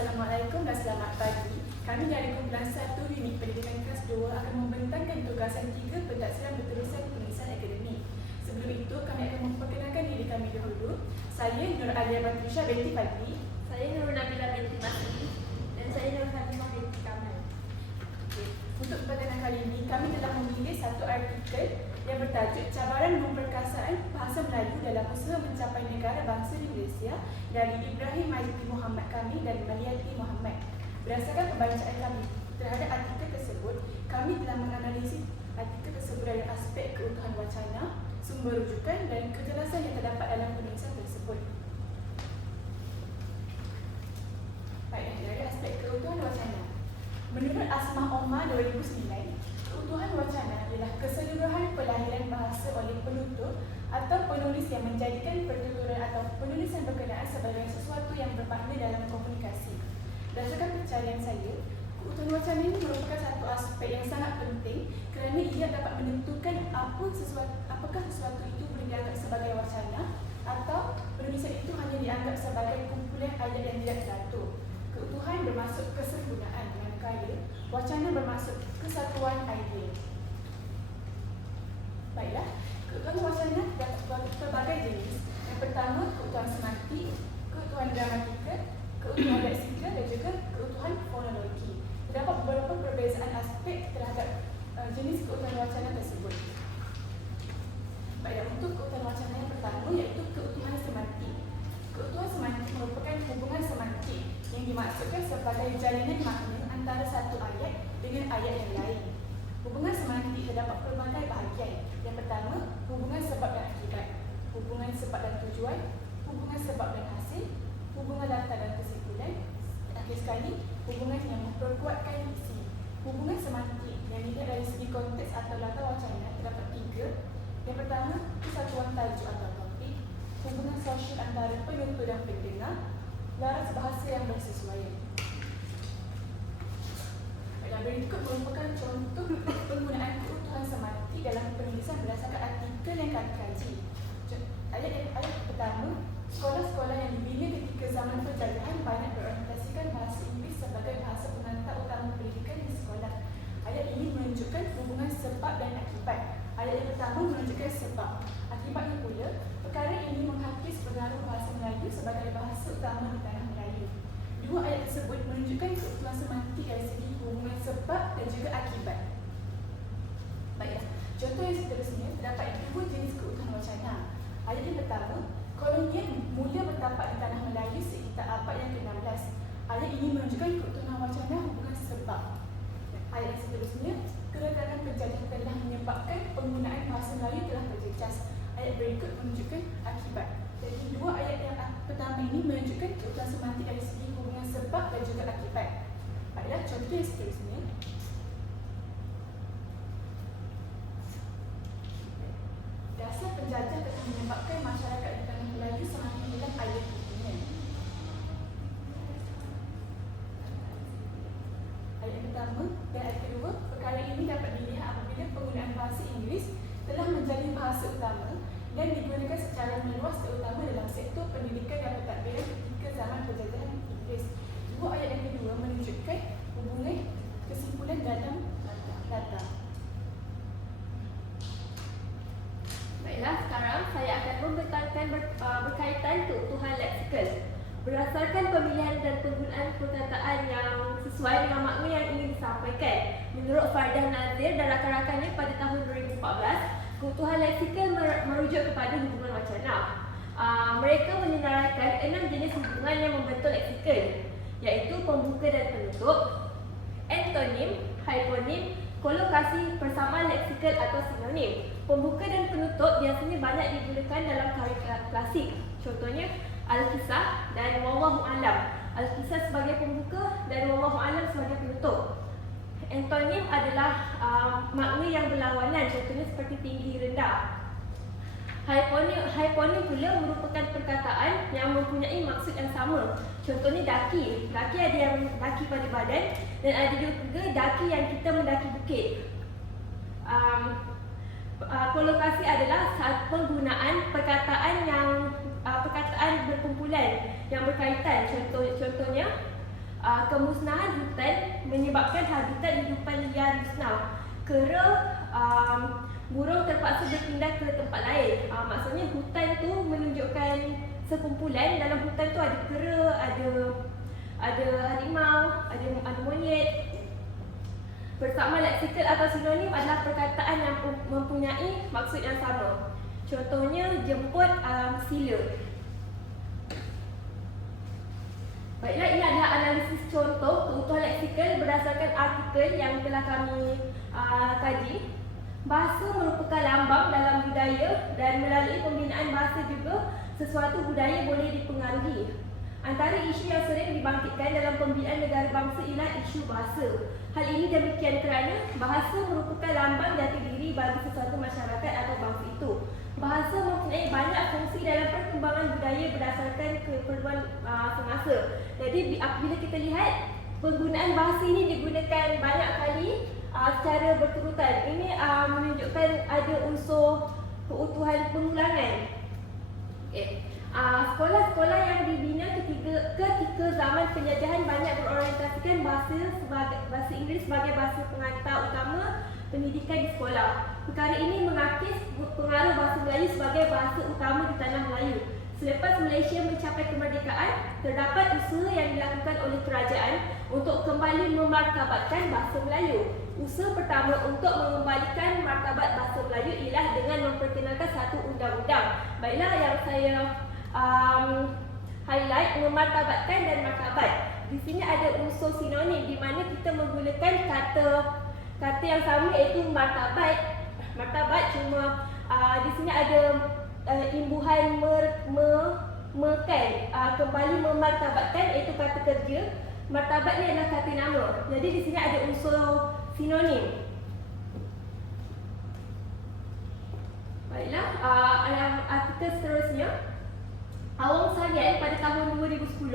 Assalamualaikum dan selamat pagi. Kami dari kumpulan 1 unit pendidikan kelas 2 akan membentangkan tugasan 3 pentaksiran berterusan penulisan akademik. Sebelum itu, kami akan memperkenalkan diri kami dahulu. Saya Nur Alia Batrisha binti Fadli. Saya Nur Nabila binti Masri. Dan saya Nur Halimah binti Kamal. Untuk pertandingan kali ini, kami telah memilih satu artikel yang bertajuk Cabaran Memperkasaan Bahasa Melayu dalam Usaha Mencapai Negara Bangsa di Malaysia dari Ibrahim Majdi Muhammad kami dan Maliati Muhammad. Berdasarkan pembacaan kami terhadap artikel tersebut, kami telah menganalisis artikel tersebut dari aspek keutuhan wacana, sumber rujukan dan kejelasan yang terdapat dalam penulisan tersebut. Baiklah, dari aspek keutuhan wacana. Menurut Asma Omar 2009, keutuhan wacana ialah keseluruhan pelahiran bahasa oleh penutur atau penulis yang menjadikan pertuturan atau penulisan berkenaan sebagai sesuatu yang bermakna dalam komunikasi. Berdasarkan pencarian saya, keutuhan wacana ini merupakan satu aspek yang sangat penting kerana ia dapat menentukan apakah sesuatu itu boleh dianggap sebagai wacana atau penulisan itu hanya dianggap sebagai kumpulan ayat yang tidak satu. Keutuhan bermaksud kesempurnaan, manakala wacana bermaksud kesatuan idea. Baiklah, keutuhan wacana terdapat berbagai jenis. Yang pertama, keutuhan semantik, keutuhan gramatikal, keutuhan leksikal dan juga keutuhan fonologi. Terdapat beberapa perbezaan aspek terhadap jenis keutuhan wacana tersebut. Baiklah, untuk keutuhan wacana yang pertama iaitu keutuhan semantik. Keutuhan semantik merupakan hubungan semantik yang dimaksudkan sebagai jalinan makna antara satu ayat dengan ayat yang lain. Hubungan semantik terdapat pelbagai bahagian. Yang pertama, hubungan sebab dan akibat, hubungan sebab dan tujuan, hubungan sebab dan hasil, hubungan latar dan kesimpulan. Akhir sekali, hubungan yang memperkuatkan isi. Hubungan semantik yang dilihat dari segi konteks atau latar wacana terdapat 3. Yang pertama, kesatuan tajuk atau topik, hubungan sosial antara penutur dan pendengar, laras bahasa yang bersesuaian. Berikut merupakan contoh penggunaan keutuhan semantik dalam penulisan berdasarkan artikel yang kami kaji. Ayat pertama, sekolah-sekolah yang dibina ketika zaman penjajahan banyak berorientasikan bahasa Inggeris sebagai bahasa pengantar utama pendidikan di sekolah. Ayat ini menunjukkan hubungan sebab dan akibat. Ayat yang pertama menunjukkan sebab. Akibatnya pula, perkara ini menghapus pengaruh bahasa Melayu sebagai bahasa utama di tanah Melayu. Dua ayat tersebut menunjukkan keutuhan semantik dari segi hubungan sebab dan juga akibat. Baiklah, contoh yang seterusnya terdapat 2 jenis keutuhan wacana. Ayat yang pertama, kolonial mula bertapak di tanah Melayu sekitar abad yang ke-16. Ayat ini menunjukkan keutuhan wacana hubungan sebab. Ayat yang seterusnya, keretakan penjajah telah menyebabkan penggunaan bahasa Melayu telah berjejas. Ayat berikut menunjukkan akibat. Jadi 2 ayat yang pertama ini menunjukkan keutuhan semantik dari segi hubungan sebab dan juga akibat. Baiklah, contoh yang seterusnya. Dasar penjajah telah menyebabkan masyarakat di tanah Melayu semakin hilang identitinya. Ayat yang pertama dan ayat kedua, perkara ini dapat dilihat apabila penggunaan bahasa Inggeris telah menjadi bahasa utama dan digunakan secara meluas terutama dalam sektor pendidikan dan pentadbiran ketika zaman penjajahan Inggeris. 2 ayat yang kedua menunjukkan hubungan kesimpulan dalam latar. Baiklah, sekarang saya akan membentangkan berkaitan keutuhan leksikal. Berdasarkan pemilihan dan penggunaan perkataan yang sesuai dengan makna yang ingin disampaikan, menurut Fardah Nazir dan rakan-rakannya pada tahun 2014, keutuhan leksikal merujuk kepada hubungan wacana. Mereka menyenaraikan 6 jenis hubungan yang membentuk leksikal, iaitu pembuka dan penutup, antonim, hyponim, kolokasi, persamaan leksikal atau sinonim. Pembuka dan penutup biasanya banyak digunakan dalam karya klasik. Contohnya Al-Kisah dan Wallahu A'lam. Al-Kisah sebagai pembuka dan Wallahu A'lam sebagai penutup. Antonim adalah makna yang berlawanan, contohnya seperti tinggi rendah. Hyponim pula merupakan perkataan yang mempunyai maksud yang sama. Contohnya daki. Daki ada yang daki pada badan dan ada juga daki yang kita mendaki bukit. Kolokasi adalah penggunaan perkataan berkumpulan yang berkaitan. Contohnya kemusnahan hutan menyebabkan habitat hidupan liar musnah. Kera burung terpaksa berpindah ke tempat lain. Maksudnya hutan tu menunjukkan sekumpulan. Dalam hutan tu ada kera, ada harimau, ada monyet. Bersama leksikal atau sinonim adalah perkataan yang mempunyai maksud yang sama. Contohnya jemput sila. Baiklah, ini adalah analisis contoh keutuhan leksikal berdasarkan artikel yang telah kami kaji. Bahasa merupakan lambang dalam budaya dan melalui pembinaan bahasa juga sesuatu budaya boleh dipengaruhi. Antara isu yang sering dibangkitkan dalam pembinaan negara bangsa ialah isu bahasa. Hal ini demikian kerana bahasa merupakan lambang jati diri bagi sesuatu masyarakat atau bangsa itu. Bahasa mempunyai banyak fungsi dalam perkembangan budaya berdasarkan keperluan semasa. Jadi apabila kita lihat penggunaan bahasa ini digunakan banyak kali secara berturutan, ini menunjukkan ada unsur keutuhan pengulangan. Sekolah-sekolah yang dibina ketika zaman penjajahan banyak berorientasikan bahasa Inggeris sebagai bahasa pengantar utama pendidikan di sekolah. Perkara ini mengakis pengaruh bahasa Melayu sebagai bahasa utama di tanah Melayu. Selepas Malaysia mencapai kemerdekaan, terdapat usaha yang dilakukan oleh kerajaan untuk kembali memartabatkan bahasa Melayu. Usaha pertama untuk mengembalikan martabat bahasa Melayu ialah dengan memperkenalkan satu undang-undang. Baiklah, yang saya highlight memartabatkan dan martabat. Di sini ada unsur sinonim di mana kita menggunakan kata yang sama, iaitu martabat. Martabat cuma di sini ada imbuhan kembali memartabatkan, iaitu kata kerja. Martabat ni adalah kata nama. Jadi di sini ada unsur sinonim. Baiklah, artikel seterusnya. Awang Sarian pada tahun 2010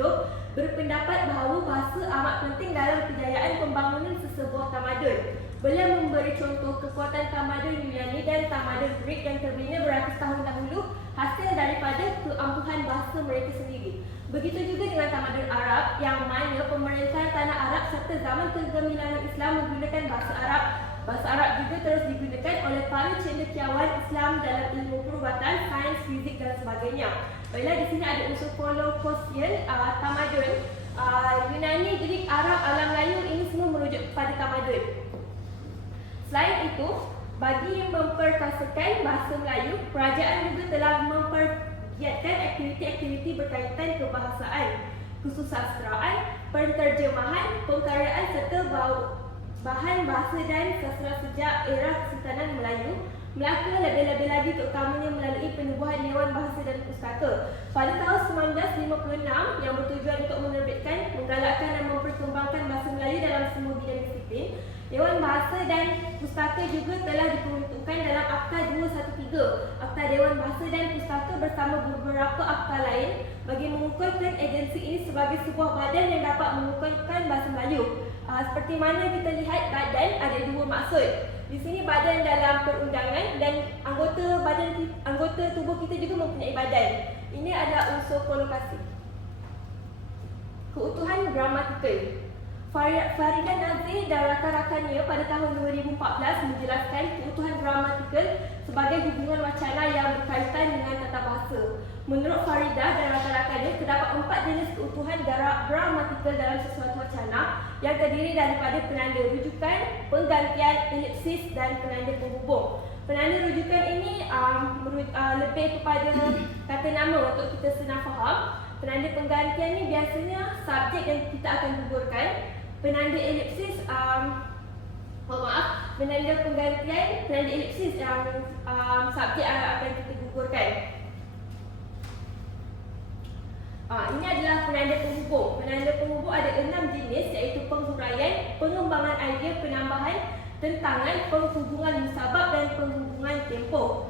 berpendapat bahawa bahasa amat penting dalam kejayaan pembangunan sesebuah tamadun. Beliau memberi contoh kekuatan tamadun Yunani dan tamadun Greek yang terbina beratus tahun dahulu hasil daripada keampuhan bahasa mereka sendiri. Begitu juga dengan tamadun Arab yang mana pemerintahan tanah Arab serta zaman kegemilangan Islam menggunakan bahasa Arab. Bahasa Arab juga terus digunakan oleh para cendekiawan Islam dalam ilmu perubatan, sains, fizik dan sebagainya. Baiklah, di sini ada unsur kolokosial tamadun. Yunani, Greek, Arab, alam Melayu, ini semua merujuk kepada tamadun. Selain itu, bagi memperkasakan bahasa Melayu, kerajaan juga telah mempergiatkan aktiviti-aktiviti berkaitan kebahasaan, kesusastraan, penterjemahan, pengkaryaan serta bahan bahasa dan sastra sejak era Kesultanan Melayu, Melaka lebih-lebih lagi terutamanya melalui penubuhan Dewan Bahasa dan Pustaka. Pada tahun 1956 yang bertujuan untuk menerbitkan, menggalakkan dan memperkembangkan bahasa Melayu dalam semua bidang disiplin, Dewan Bahasa dan Pustaka juga telah diperuntukkan dalam Akta 213, Akta Dewan Bahasa dan Pustaka bersama beberapa akta lain bagi mengukuhkan agensi ini sebagai sebuah badan yang dapat mengukuhkan bahasa Melayu. Seperti mana kita lihat, badan ada dua maksud. Di sini badan dalam perundangan dan anggota tubuh kita juga mempunyai badan. Ini adalah unsur kolokasi. Keutuhan gramatikal. Faridah Nazir dan rakan-rakannya pada tahun 2014 menjelaskan keutuhan gramatikal sebagai hubungan wacana yang berkaitan dengan tata bahasa. Menurut Faridah dan rakan-rakannya, terdapat 4 jenis keutuhan gramatikal dalam sesuatu wacana yang terdiri daripada penanda rujukan, penggantian, elipsis dan penanda penghubung. Penanda rujukan ini lebih kepada kata nama untuk kita senang faham. Penanda penggantian ni biasanya subjek yang kita akan gugurkan. Penanda elipsis, penanda penggantian, penanda elipsis yang subjek akan kita gugurkan. Ini adalah penanda penghubung. Penanda penghubung ada 6 jenis, iaitu penghuraian, pengembangan idea, penambahan, tentangan, penghubungan musabab dan penghubungan tempoh.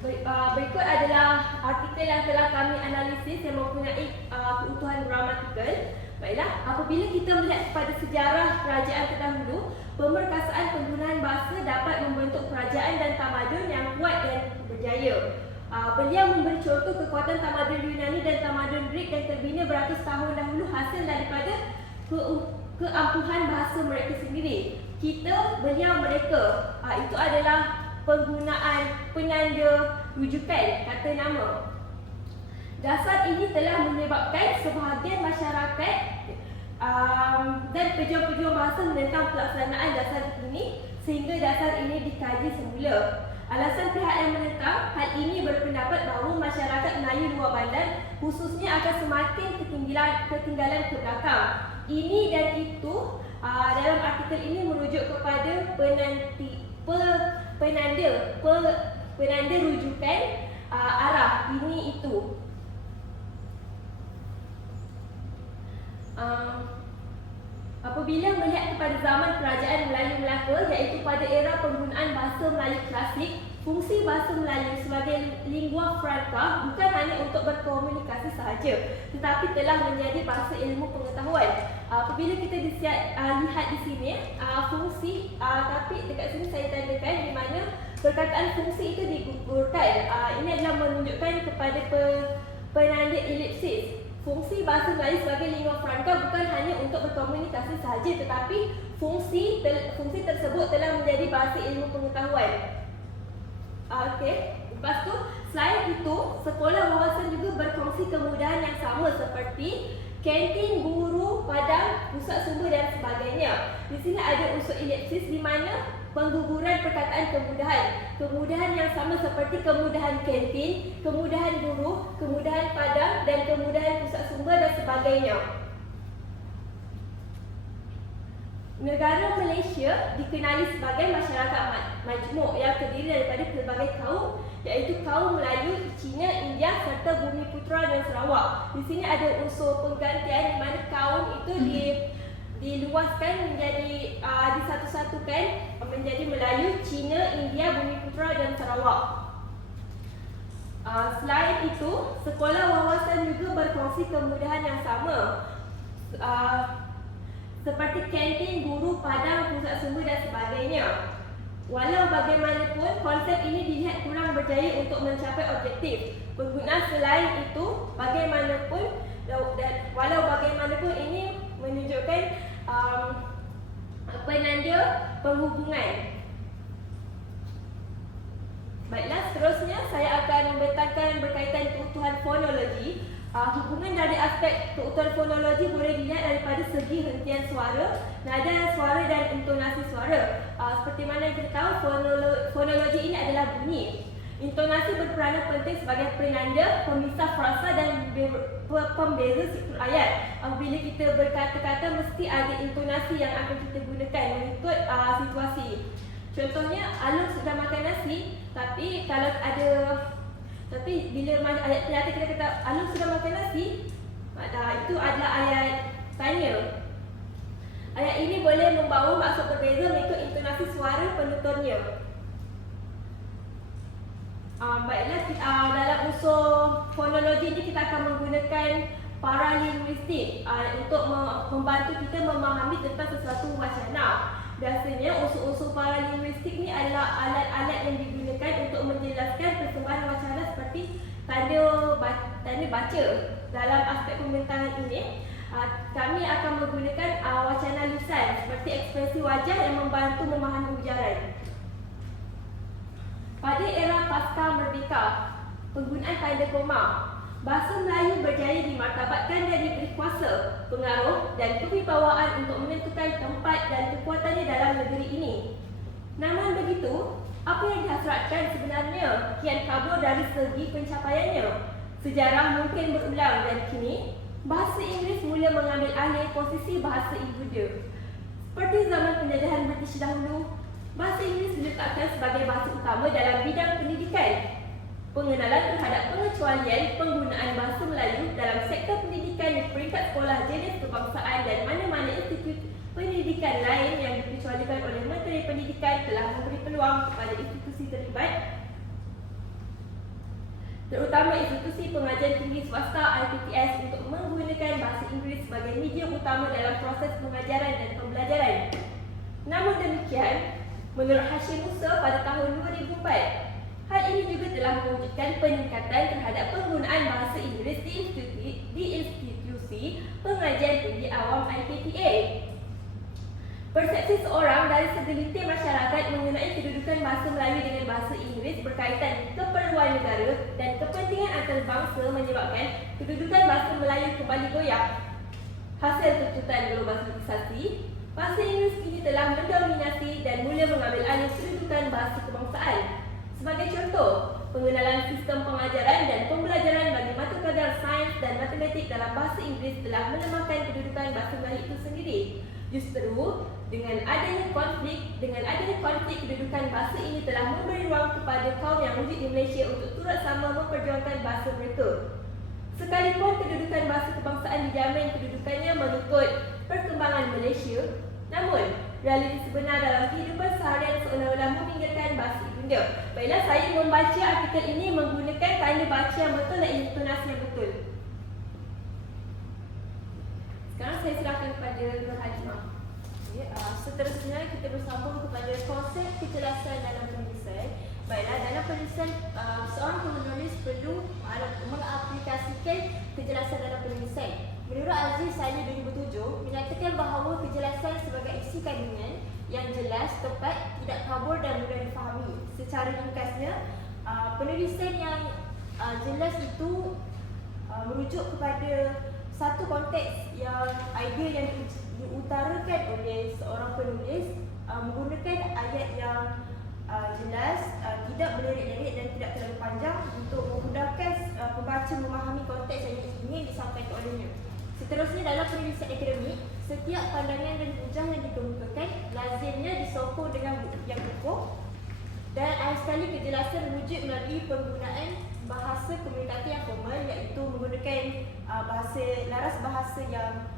Berikut adalah artikel yang telah kami analisis yang mempunyai keutuhan gramatikal. Baiklah, apabila kita melihat kepada sejarah kerajaan terdahulu, pemerkasaan penggunaan bahasa dapat membentuk kerajaan dan tamadun yang kuat dan berjaya. Beliau memberi contoh kekuatan tamadun Yunani dan tamadun Greek yang terbina beratus tahun dahulu hasil daripada keampuhan bahasa mereka sendiri. Kita, beliau, mereka, itu adalah penggunaan penanda rujukan kata nama. Dasar ini telah menyebabkan sebahagian masyarakat dan pejuang-pejuang bahasa menentang pelaksanaan dasar ini sehingga dasar ini dikaji semula. Alasan pihak yang menentang hal ini berpendapat bahawa masyarakat Melayu luar bandar khususnya akan semakin ketinggalan ke belakang. Ini dan itu dalam artikel ini merujuk kepada penanda rujukan arah ini itu. Apabila melihat kepada zaman kerajaan Melayu Melaka, iaitu pada era penggunaan bahasa Melayu klasik, fungsi bahasa Melayu sebagai lingua franca bukan hanya untuk berkomunikasi sahaja, tetapi telah menjadi bahasa ilmu pengetahuan. Apabila kita lihat di sini fungsi, tapi dekat sini saya tandakan di mana perkataan fungsi itu digugurkan. Ini adalah menunjukkan kepada penanda elipsis. Fungsi bahasa Melayu sebagai lingua franca bukan hanya untuk berkomunikasi sahaja, tetapi fungsi tersebut telah menjadi bahasa ilmu pengetahuan. Okey. Lepas tu, selain itu, sekolah wawasan juga berkongsi kemudahan yang sama seperti kantin, guru, padang, pusat sumber dan sebagainya. Di sini ada unsur elipsis di mana pengguguran perkataan kemudahan. Kemudahan yang sama seperti kemudahan kantin, kemudahan guru, kemudahan padang dan kemudahan pusat sumber dan sebagainya. Negara Malaysia dikenali sebagai masyarakat majmuk yang terdiri daripada pelbagai kaum, iaitu kaum Melayu, Cina, India serta Bumiputera dan Sarawak. Di sini ada unsur penggantian di mana kaum itu diluaskan menjadi disatu-satukan menjadi Melayu, Cina, India, Bumiputera dan Sarawak. Selain itu, sekolah wawasan juga berkongsi kemudahan yang sama seperti kantin, guru, padang, pusat sumber dan sebagainya. Walau bagaimanapun, konsep ini dilihat kurang berjaya untuk mencapai objektif. Penggunaan selain itu, walau bagaimanapun ini menunjukkan penanda penghubungan. Baiklah, seterusnya saya akan membentangkan berkaitan keutuhan fonologi. Hubungan dari aspek keutuhan fonologi boleh dilihat daripada segi hentian suara, nada suara dan intonasi suara. Seperti mana kita tahu, fonologi ini adalah bunyi. Intonasi berperanan penting sebagai penanda, pemisah frasa dan pembeza struktur ayat. Apabila kita berkata-kata, mesti ada intonasi yang akan kita gunakan mengikut situasi. Contohnya, Alun sudah makan nasi, tapi bila ayat ternyata kita kata Alun sudah makan nasi, itu adalah ayat tanya. Ayat ini boleh membawa maksud berbeza mengikut intonasi suara penuturnya. Baiklah, dalam unsur fonologi ini kita akan menggunakan paralinguistik untuk membantu kita memahami tentang sesuatu wacana. Biasanya unsur-unsur paralinguistik ini adalah alat-alat yang digunakan untuk menjelaskan persembahan wacana seperti tanda baca. Dalam aspek pembentangan ini, kami akan menggunakan wacana lisan seperti ekspresi wajah yang membantu memahami ujaran. Pada era pasca merdeka, penggunaan tanda koma, bahasa Melayu berjaya dimartabatkan dan diberi kuasa, pengaruh dan kewibawaan untuk menentukan tempat dan kekuatannya dalam negeri ini. Namun begitu, apa yang dihasratkan sebenarnya kian kabur dari segi pencapaiannya. Sejarah mungkin berulang dan kini, bahasa Inggeris mula mengambil alih posisi bahasa ibunya. Seperti zaman penjajahan British dahulu, bahasa Inggeris diletakkan sebagai bahasa utama dalam bidang pendidikan. Pengenalan terhadap pengecualian penggunaan bahasa Melayu dalam sektor pendidikan di peringkat sekolah jenis kebangsaan dan mana-mana institut pendidikan lain yang dikecualikan oleh Menteri Pendidikan telah memberi peluang kepada institusi terlibat, terutama institusi pengajian tinggi swasta IPTS, untuk menggunakan bahasa Inggeris sebagai medium utama dalam proses pengajaran dan pembelajaran. Namun demikian, menurut Hashim Musa pada tahun 2004, Hal ini juga telah mewujudkan peningkatan terhadap penggunaan bahasa Inggeris di institusi pengajian tinggi awam IPTA. Persepsi seorang dari segelintir masyarakat mengenai kedudukan bahasa Melayu dengan bahasa Inggeris berkaitan keperluan negara dan kepentingan antarabangsa menyebabkan kedudukan bahasa Melayu kembali goyah. Hasil tuntutan globalisasi, bahasa Inggeris kini telah mendominasi dan mula mengambil alih kedudukan bahasa kebangsaan. Sebagai contoh, pengenalan sistem pengajaran dan pembelajaran bagi mata pelajaran sains dan matematik dalam bahasa Inggeris telah melemahkan kedudukan bahasa Melayu itu sendiri. Justru, dengan adanya konflik kedudukan bahasa ini telah memberi ruang kepada kaum yang wujud di Malaysia untuk turut sama memperjuangkan bahasa mereka. Sekalipun kedudukan bahasa kebangsaan dijamin kedudukannya mengikut perkembangan Malaysia, namun realiti sebenar dalam kehidupan seharian seolah-olah meminggalkan bahasa ibunda. Baiklah, saya membaca artikel ini menggunakan tanda baca yang betul dan intonasi yang betul. Sekarang saya serahkan kepada Nur Hajimah. Seterusnya kita bersambung kepada konsep kejelasan dalam penulisan. Baiklah, dalam penulisan seorang penulis perlu mengaplikasikan kejelasan dalam penulisan. Menurut Aziz Salih 2007 menyatakan bahawa kejelasan sebagai isi kandungan yang jelas, tepat, tidak kabur dan mudah difahami. Secara ringkasnya, penulisan yang jelas itu merujuk kepada satu konteks yang idea yang diutarakan oleh seorang penulis menggunakan ayat yang jelas, tidak berlirik-lirik dan tidak terlalu panjang untuk memudahkan pembaca memahami konteks yang ingin disampaikan olehnya. Seterusnya, dalam penulisan akademik, setiap pandangan dan hujah yang dikemukakan lazimnya disokong dengan bukti yang kukuh dan akhir sekali kejelasan wujud melalui penggunaan bahasa komunikatif yang formal, iaitu menggunakan laras bahasa yang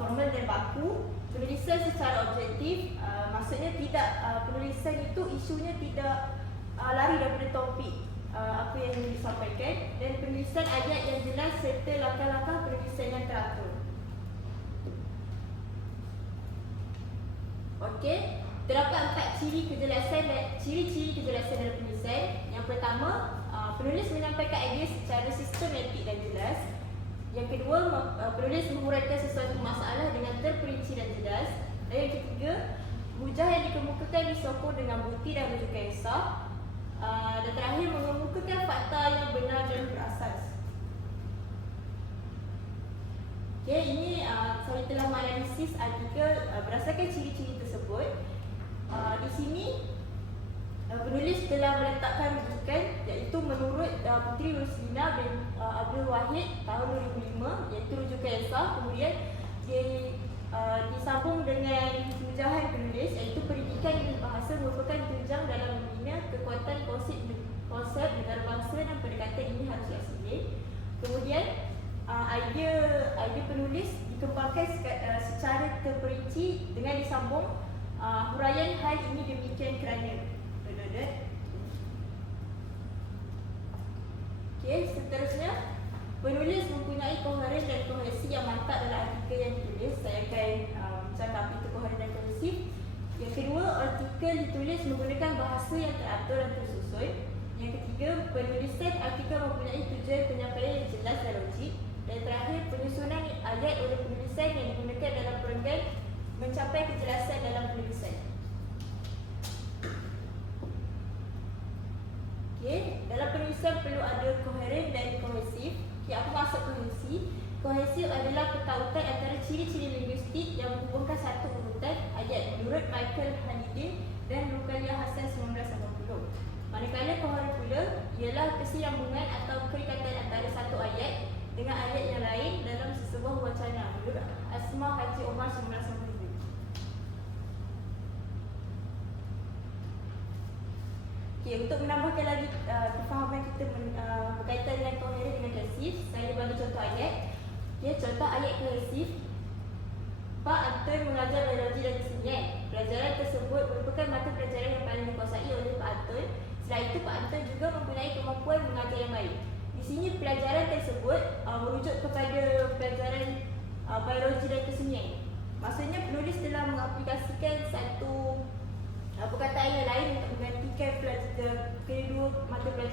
formal dan baku. Penulisan secara objektif, maksudnya tidak penulisan itu isunya tidak lari daripada topik apa yang ingin disampaikan, dan penulisan ayat yang jelas serta langkah-langkah penulisan yang teratur. Okey, terdapat 4 ciri-ciri kejelasan dalam penulisan. Yang pertama, penulis menyampaikan idea secara sistematik dan jelas. Yang kedua, penulis menguraikan sesuatu masalah dengan terperinci dan jelas. Dan yang ketiga, hujah yang dikemukakan disokong dengan bukti dan rujukan yang sah. Dan terakhir, mengemukakan fakta yang benar dan berasas. Okay, ini saya telah menganalisis artikel berdasarkan ciri-ciri tersebut. Di sini penulis telah meletakkan rujukan, iaitu menurut Puteri Ruslina bin Abdul Wahid tahun 2005, iaitu rujukan yang sah. Kemudian disambung dengan tujahan penulis, iaitu pendidikan ilmu bahasa merupakan tunjang dalam membina kekuatan konsep negara bangsa dan pendekatan ini harus diakseskan. Kemudian idea penulis dikembangkan secara terperinci dengan disambung huraian hal ini demikian kerana. Okey, seterusnya, penulis mempunyai koheren dan kohesi yang mantap dalam artikel yang ditulis. Saya akan bincangkan apa itu koheren dan kohesif. Yang kedua, artikel ditulis menggunakan bahasa yang teratur dan tersusun. Yang ketiga, penulisan artikel mempunyai tujuan penyampaian yang jelas dan logik. Dan terakhir, penyusunan ayat oleh penulisan yang digunakan dalam perenggan mencapai kejelasan dalam penulisan. Okay, dalam penulisan perlu ada koheren dan kohesif. Okay, apa maksud kohesi? Kohesif adalah ketautan antara ciri-ciri linguistik yang menghubungkan satu urutan ayat menurut Michael Hanidin dan Ruqayyah Hassan 1980. Manakala koheren pula ialah kesinambungan atau keikatan antara satu ayat dengan ayat yang lain dalam sesebuah wacana menurut Asma Haji Omar 1990. Okay, untuk menambahkan lagi kefahaman kita berkaitan dengan koheren dengan kohesif, saya bagi contoh ayat. Okay, contoh ayat kohesif. Pak Anton mengajar biologi dan kesenian. Pelajaran tersebut merupakan mata pelajaran yang paling dikuasai oleh Pak Anton. Selain itu, Pak Anton juga mempunyai kemampuan mengajar yang baik. Di sini pelajaran tersebut merujuk kepada pelajaran biologi dan kesenian. Maksudnya penulis telah mengaplikasikan satu perkataan yang lain untuk menggantikan kedua mata pelajaran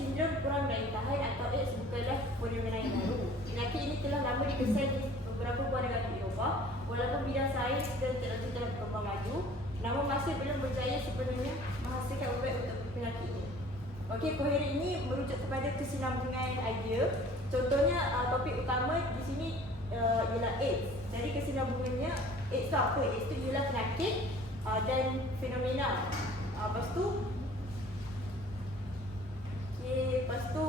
sindrom kurang daya tahan atau AIDS bukanlah fenomena yang baru. Penyakit ini telah lama dikesan di beberapa buah negara di Eropah. Walaupun bidang sains dan teknologi telah berkembang maju, namun masih belum berjaya sepenuhnya menghasilkan ubat untuk penyakit ini. Okey, koheren ini merujuk kepada kesinambungan idea. Contohnya topik utama di sini ialah AIDS. Jadi kesinambungannya, AIDS itu apa? AIDS itu ialah penyakit dan fenomena. Lepas tu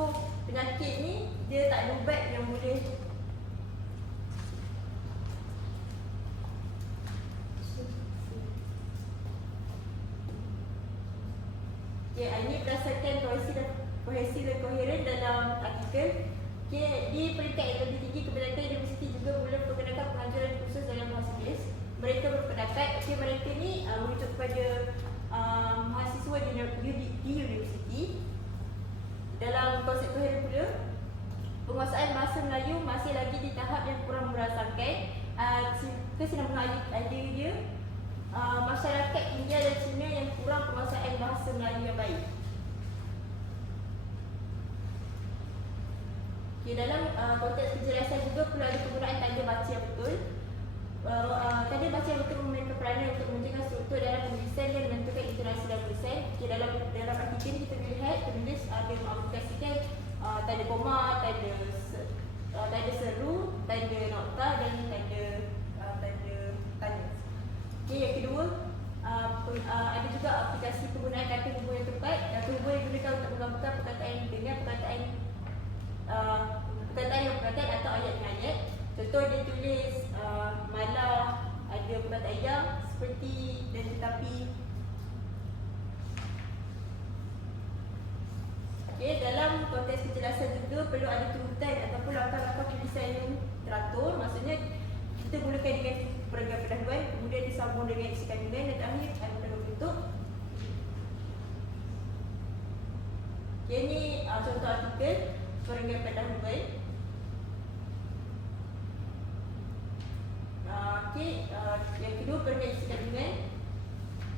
penyakit ni dia tak ada ubat yang boleh ini berdasarkan kohesi dan koheren dalam artikel. Di peringkat yang lebih tinggi, kebanyakan universiti juga mula memperkenalkan pengajaran khusus dalam bahasa Inggeris. Mereka berpendapat mereka ni merujuk kepada mahasiswa di universiti. Dalam konsep koheren pula, penguasaan bahasa Melayu masih lagi di tahap yang kurang merasakan. Kesinambungan idea dia, masyarakat India dan Cina yang kurang penguasaan bahasa Melayu yang baik. Dalam konteks kejelasan juga perlu ada penggunaan tanda baca yang betul. Tanda baca yang betul memainkan peranan untuk menjaga struktur dalam penulisan dan menentukan intonasi dalam tulisan. Dalam artikel ini kita lihat penulis ada mengaplikasikan tanda koma, tanda seru, tanda nokta dan tanda. Yang kedua, ada juga aplikasi penggunaan kata hubung yang tepat. Kata hubung yang digunakan untuk menggabungkan perkataan dengan perkataan atau ayat dengan ayat. Contoh dia tulis malah, ada perkataan yang, seperti dan tetapi. Dalam konteks kejelasan juga perlu ada turutan ataupun langkah-langkah tulisan yang teratur. Maksudnya kita mulakan dengan perenggan pendahuluan, kemudian disambung dengan isi kandungan dan terakhir ada bentuk. Ini contoh artikel perenggan pendahuluan. Yang kedua, perenggan isi kandungan.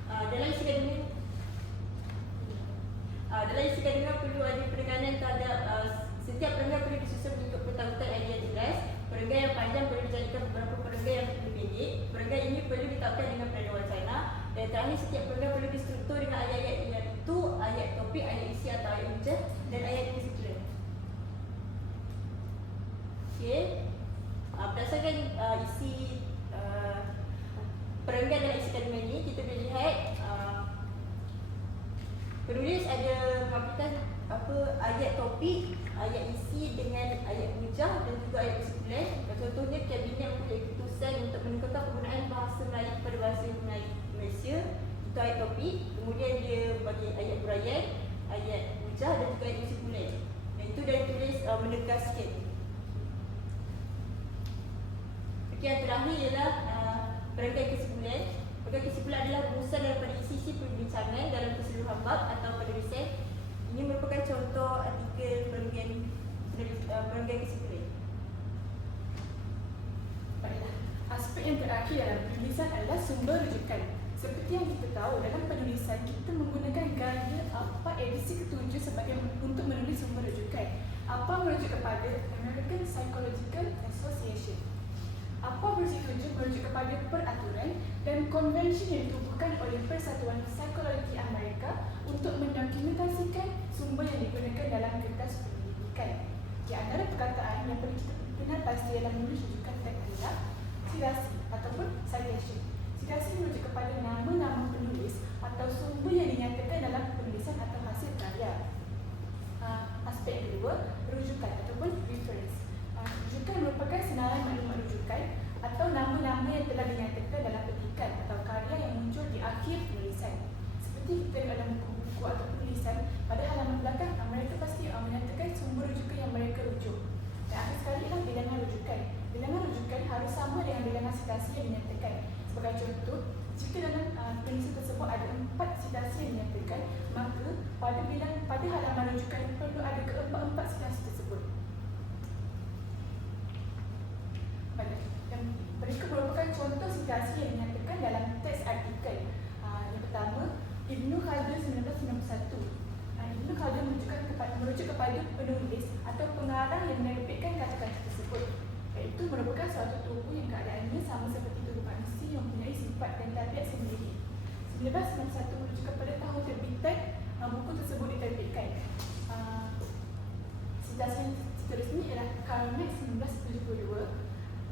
Dalam isi kandungan perlu ada penekanan terhadap setiap perenggan perlu disusun untuk pentagutan idea yang jelas. Perenggan yang panjang perlu dijadikan beberapa perenggan yang lebih pendek. Perenggan ini perlu ditetapkan dengan peranan wacana. Dan terakhir, setiap perenggan perlu distruktur dengan ayat-ayat, iaitu ayat topik, ayat isi atau ayat hujah dan ayat kesimpulan. Berdasarkan isi perenggan dalam isi kandungan ini, kita boleh lihat penulis ada mengaplikan ayat topik, ayat isi dengan ayat hujah dan juga ayat kesimpulan. Contohnya, Kabinet mempunyai keputusan untuk meningkatkan penggunaan bahasa Melayu kepada bahasa Melayu Malaysia. Itu ayat topik. Kemudian dia bagi ayat huraian, ayat hujah dan juga ayat kesimpulan. Dan itu dia tulis menegaskan. Yang terakhir ialah perenggan kesimpulan. Perenggan kesimpulan adalah rumusan daripada isi-isi perbincangan dalam keseluruhan bab atau penulisan. Ini merupakan contoh artikel perenggan kesimpulan. Baiklah, aspek yang terakhir dalam penulisan adalah sumber rujukan. Seperti yang kita tahu, dalam penulisan kita menggunakan gaya edisi ketujuh sebagai untuk menulis sumber rujukan. Apa merujuk kepada American Psychological Association. Apa bersih tujuh merujuk kepada peraturan dan konvensi yang ditubuhkan oleh Persatuan Psikologi Amerika untuk mendokumentasikan sumber yang digunakan dalam kertas pendidikan. Di antara perkataan yang perlu kita kenal pasti dalam menulis rujukan teks adalah citasi ataupun citation. Citasi merujuk kepada nama-nama penulis atau sumber yang dinyatakan dalam penulisan atau hasil karya. Aspek kedua, rujukan ataupun reference. Rujukan merupakan senarai maklumat rujukan atau nama-nama yang telah dinyatakan dalam petikan atau karya yang muncul di akhir penulisan. Seperti kita dalam buku-buku atau penulisan, pada halaman belakang mereka pasti menyatakan sumber rujukan yang mereka rujuk. Dan akhir sekali ialah bilangan rujukan. Bilangan rujukan harus sama dengan bilangan citasi yang dinyatakan. Sebagai contoh, jika dalam penulisan tersebut ada 4 citasi yang dinyatakan, maka pada halaman rujukan perlu ada keempat-empat citasi tersebut. Mereka merupakan contoh citasi yang dinyatakan dalam teks artikel. Yang pertama, Ibnu Khaldun 1991. Ibnu Khaldun merujuk merujuk kepada penulis atau pengarang yang menerbitkan kata-kata tersebut, iaitu merupakan suatu tubuh yang keadaannya sama seperti tubuh manusia yang mempunyai sifat dan tabiat sendiri. 1991 merujuk kepada tahun terbitan buku tersebut diterbitkan. Citasi seterusnya ialah Karl Marx 1972.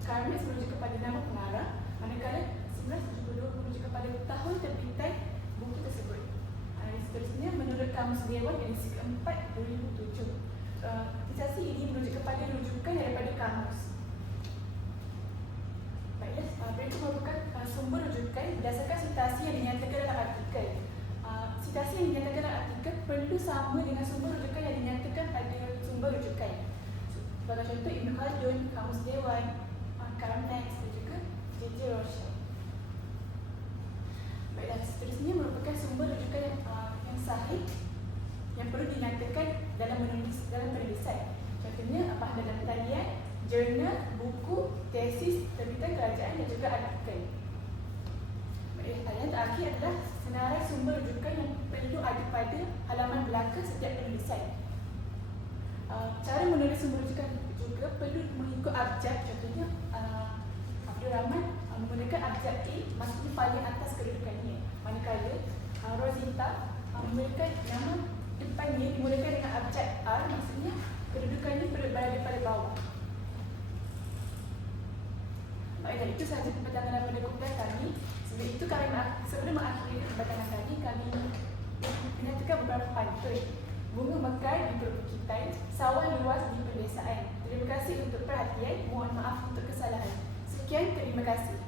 Karl Marx merujuk kepada nama pengarang, manakala 1972 merujuk kepada tahun terbitan buku tersebut. Seterusnya menurut Kamus Dewan edisi keempat 2007. Citasi ini merujuk kepada rujukan daripada kamus. Baiklah, berikut merupakan sumber rujukan berdasarkan citasi yang dinyatakan dalam artikel. Citasi yang dinyatakan dalam artikel perlu sama dengan sumber rujukan yang dinyatakan pada sumber rujukan. Sebagai contoh, Ibn Khaldun, Kamus Dewan, Karl Marx dan juga J.J. Rousseau. Baiklah, seterusnya merupakan sumber rujukan yang sahih yang perlu dinyatakan dalam penulisan. Contohnya, apa dalam talian, jurnal, buku, tesis, terbitan kerajaan dan juga artikel. Yang terakhir adalah senarai sumber rujukan yang perlu ada pada halaman belakang setiap penulisan. Cara menulis sumber rujukan juga perlu mengikut abjad. Contohnya, Abdul Rahman menggunakan abjad A, maksudnya paling atas kedudukannya. Manakala Rosita menggunakan nama depannya dimulakan dengan abjad R, maksudnya kedudukannya berada pada bawah. Baiklah, itu sahaja pembatangan daripada kumpulan kami. Sebelum mengakhiri pembatangan kami menyatakan beberapa pantun. Bunga mekar di perbukitan, sawah luas di pedesaan. Terima kasih untuk perhatian, mohon maaf untuk kesalahan. Sekian, terima kasih.